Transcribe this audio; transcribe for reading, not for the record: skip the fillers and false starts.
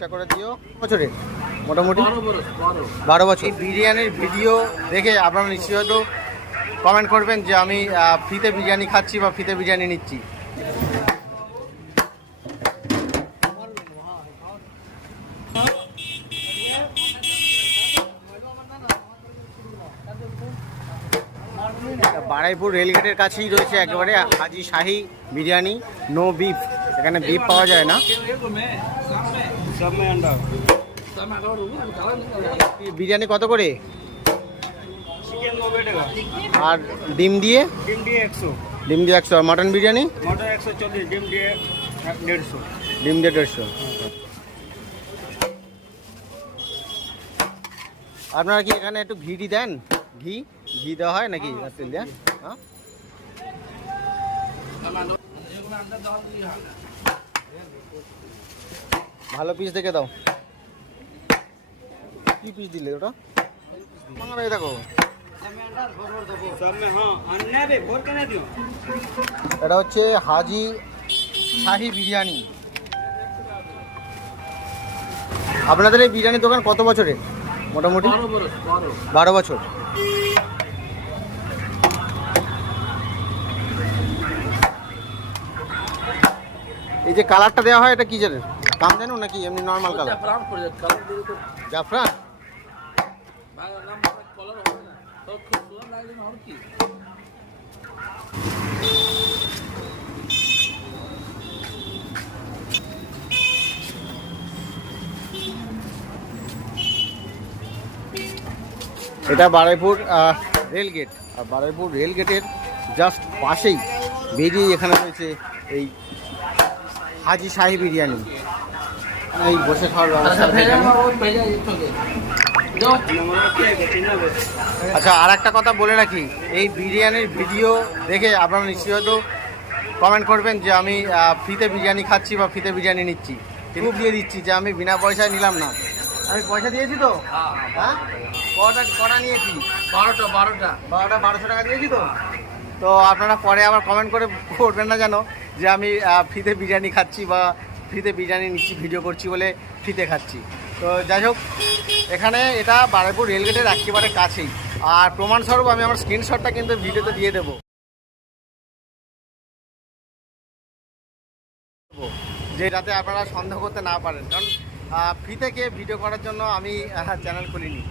ঠিকঠাক করে দিও। বছরে মোটামুটি 12 বছর। এই বিরিয়ানির ভিডিও দেখে আপনারা নিশ্চয়ই হয়তো কমেন্ট করবেন যে আমি ফ্রিতে বিরিয়ানি খাচ্ছি বা ফ্রিতে বিরিয়ানি নিচ্ছি। বারাইপুর রেলগেটের কাছেই রয়েছে একেবারে হাজি শাহী বিরিয়ানি, নো বিফ। এখানে বিফ পাওয়া যায় না। বিরিয়ানি কত করে? আর ডিম দিয়ে? ডিম দিয়ে 100। আর মটন বিরিয়ানি? ডিম দিয়ে 150। আপনারা কি এখানে একটু ঘি দেন? ঘি দেওয়া হয় নাকি? তেল দেওয়া? হ্যাঁ, ভালো পিস দেখে দাও। কি পিস দিলে ওটা? দেখো, এটা হচ্ছে হাজি শাহী বিরিয়ানি। আপনাদের এই বিরিয়ানির দোকান কত বছরের? মোটামুটি 12 বছর। এই যে কালারটা দেওয়া হয়, এটা কি জানেন? দাম জানো নাকি এমনি নর্মাল কালার? জাফরান। এটা বারাইপুর রেলগেট। আর বারাইপুর রেলগেটের জাস্ট পাশেই বেরিয়ে এখানে রয়েছে এই হাজি শাহী বিরিয়ানি। এই বসে খাওয়ার ব্যবস্থা। আচ্ছা, আর একটা কথা বলে রাখি, এই বিরিয়ানির ভিডিও দেখে আপনারা নিশ্চয়ই হয়তো কমেন্ট করবেন যে আমি ফ্রিতে বিরিয়ানি খাচ্ছি বা ফ্রিতে বিরিয়ানি নিচ্ছি। কিন্তু দিয়ে দিচ্ছি যে আমি বিনা পয়সায় নিলাম না। আমি পয়সা দিয়েছি তো? হ্যাঁ, কটা নিয়েছি? 12টা 1200 টাকা দিয়েছি তো। তো আপনারা পরে আবার কমেন্ট করে করবেন না যেন যে আমি ফ্রিতে বিরিয়ানি খাচ্ছি বা ফ্রিতে বিরিয়ানি নিচ্ছি, ভিডিও করছি বলে ফ্রিতে খাচ্ছি। তো যাই হোক, এখানে এটা বারাইপুর রেলগেটের একেবারে কাছেই। আর প্রমাণস্বরূপ আমি আমার স্ক্রিনশটটা কিন্তু ভিডিওতে দিয়ে দেবো, যে যাতে আপনারা সন্দেহ করতে না পারেন। কারণ ফ্রি থেকে ভিডিও করার জন্য আমি চ্যানেল খুলিনি।